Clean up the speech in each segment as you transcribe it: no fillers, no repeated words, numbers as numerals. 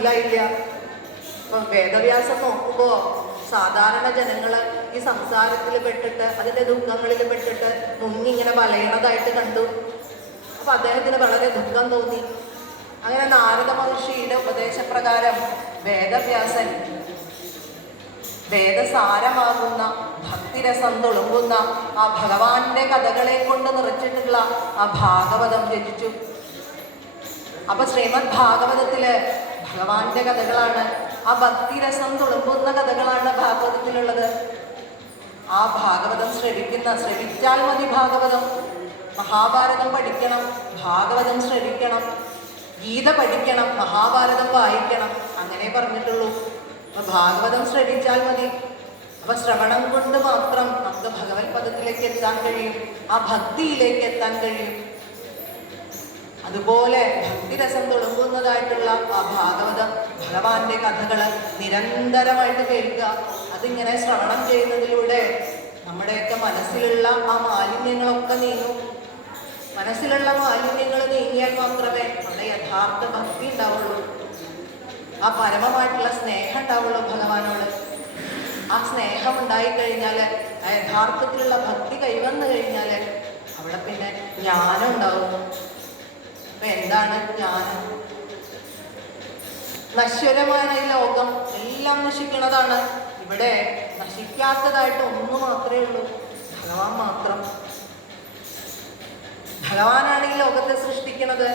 മനസ്സിലായില്ല. ഇപ്പൊ വേദവ്യാസം നോക്കുമ്പോ സാധാരണ ജനങ്ങള് ഈ സംസാരത്തിൽ പെട്ടിട്ട് അതിന്റെ ദുഃഖങ്ങളിൽ പെട്ടിട്ട് മുങ്ങിങ്ങനെ വലയണതായിട്ട് കണ്ടു. അപ്പൊ അദ്ദേഹത്തിന് വളരെ ദുഃഖം തോന്നി. അങ്ങനെ നാരദ മഹർഷിയുടെ ഉപദേശപ്രകാരം വേദവ്യാസൻ വേദസാരമാകുന്ന ഭക്തിരസം തുളുമ്പുന്ന ആ ഭഗവാന്റെ കഥകളെ കൊണ്ട് നിറച്ചിട്ടുള്ള ആ ഭാഗവതം രചിച്ചു. അപ്പൊ ശ്രീമദ് ഭാഗവതത്തില് ഭഗവാന്റെ കഥകളാണ്, ആ ഭക്തിരസം തുളുമ്പുന്ന കഥകളാണ് ഭാഗവതത്തിലുള്ളത്. ആ ഭാഗവതം ശ്രവിച്ചാൽ മതി. ഭാഗവതം, മഹാഭാരതം പഠിക്കണം, ഭാഗവതം ശ്രവിക്കണം, ഗീത പഠിക്കണം, മഹാഭാരതം വായിക്കണം, അങ്ങനെ പറഞ്ഞിട്ടുള്ളൂ. അപ്പൊ ഭാഗവതം ശ്രവിച്ചാൽ മതി. അപ്പൊ ശ്രവണം കൊണ്ട് മാത്രം നമുക്ക് ഭഗവത് പദത്തിലേക്ക് എത്താൻ കഴിയും, ആ ഭക്തിയിലേക്ക് എത്താൻ കഴിയും. അതുപോലെ ഭക്തിരസം തുളുമ്പുന്നതായിട്ടുള്ള ആ ഭാഗവതം, ഭഗവാന്റെ കഥകള് നിരന്തരമായിട്ട് കേൾക്കുക. അതിങ്ങനെ ശ്രവണം ചെയ്യുന്നതിലൂടെ നമ്മുടെയൊക്കെ മനസ്സിലുള്ള ആ മാലിന്യങ്ങളൊക്കെ നീങ്ങും. മനസ്സിലുള്ള മാലിന്യങ്ങൾ നീങ്ങിയാൽ മാത്രമേ അവിടെ യഥാർത്ഥ ഭക്തി ഉണ്ടാവുള്ളൂ, ആ പരമമായിട്ടുള്ള സ്നേഹം ഉണ്ടാവുള്ളൂ ഭഗവാനോട്. ആ സ്നേഹം ഉണ്ടായിക്കഴിഞ്ഞാൽ, ആ യഥാർത്ഥത്തിലുള്ള ഭക്തി കൈവന്നു കഴിഞ്ഞാൽ അവിടെ പിന്നെ ജ്ഞാനം ഉണ്ടാവും. അപ്പൊ എന്താണ് ജ്ഞാനം? നശ്വരമാണ് ഈ ലോകം, എല്ലാം നശിക്കുന്നതാണ്. ഇവിടെ നശിക്കാത്തതായിട്ട് ഒന്ന് മാത്രമേ ഉള്ളൂ, ഭഗവാൻ മാത്രം. ഭഗവാനാണ് ഈ ലോകത്തെ സൃഷ്ടിക്കുന്നത്.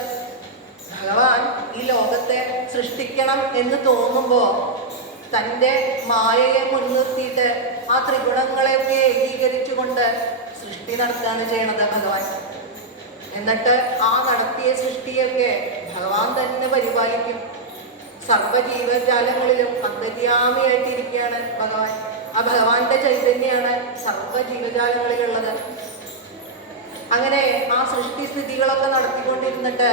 ഭഗവാൻ ഈ ലോകത്തെ സൃഷ്ടിക്കണം എന്ന് തോന്നുമ്പോൾ തൻ്റെ മായയെ മുൻനിർത്തിയിട്ട് ആ ത്രിഗുണങ്ങളെയൊക്കെ ഏകീകരിച്ചുകൊണ്ട് സൃഷ്ടി നടത്തുകയാണ് ചെയ്യണത് ഭഗവാൻ. എന്നിട്ട് ആ നടത്തിയ സൃഷ്ടിയൊക്കെ ഭഗവാൻ തന്നെ പരിപാലിക്കും. സർവ്വജീവജാലങ്ങളിലും അന്തര്യാമിയായിട്ടിരിക്കുകയാണ് ഭഗവാൻ. ആ ഭഗവാന്റെ ചൈതന്യമാണ് സർവ്വജീവജാലങ്ങളിലുള്ളത്. അങ്ങനെ ആ സൃഷ്ടിസ്ഥിതികളൊക്കെ നടത്തിക്കൊണ്ടിരുന്നിട്ട്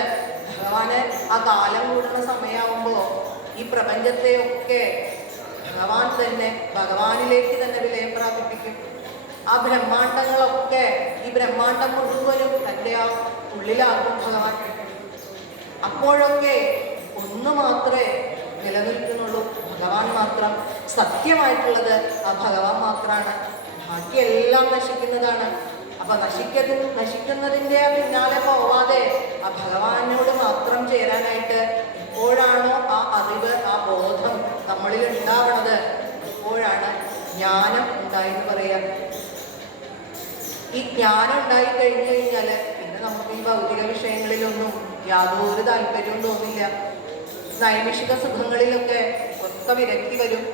ഭഗവാന് ആ കാലം കൂടുന്ന സമയമാകുമ്പോൾ ഈ പ്രപഞ്ചത്തെയൊക്കെ ഭഗവാൻ തന്നെ ഭഗവാനിലേക്ക് തന്നെ വിലയം പ്രാപിപ്പിക്കും. ആ ബ്രഹ്മാണ്ടങ്ങളൊക്കെ, ഈ ബ്രഹ്മാണ്ടം മുഴുവനും തൻ്റെ ആ ഉള്ളിലാകും ഭഗവാൻ. അപ്പോഴൊക്കെ ഒന്ന് മാത്രമേ നിലനിൽക്കുന്നുള്ളൂ, ഭഗവാൻ മാത്രം. സത്യമായിട്ടുള്ളത് ആ ഭഗവാൻ മാത്രമാണ്. ബാക്കിയെല്ലാം നശിക്കുന്നതാണ്. അപ്പൊ നശിക്കുന്നതിൻ്റെ പിന്നാലെ പോവാതെ ആ ഭഗവാനോട് മാത്രം ചേരാനായിട്ട് എപ്പോഴാണോ ആ അറിവ്, ആ ബോധം നമ്മളിൽ ഉണ്ടാവണത്, എപ്പോഴാണ് ജ്ഞാനം ഉണ്ടായെന്ന് പറയാം. ഈ ജ്ഞാനം ഉണ്ടായി കഴിഞ്ഞു കഴിഞ്ഞാൽ പിന്നെ നമുക്ക് ഈ ഭൗതിക വിഷയങ്ങളിലൊന്നും യാതൊരു താല്പര്യവും തോന്നില്ല. നൈമിഷിക സുഖങ്ങളിലൊക്കെ ഒക്കെ വിരക്തി വരും.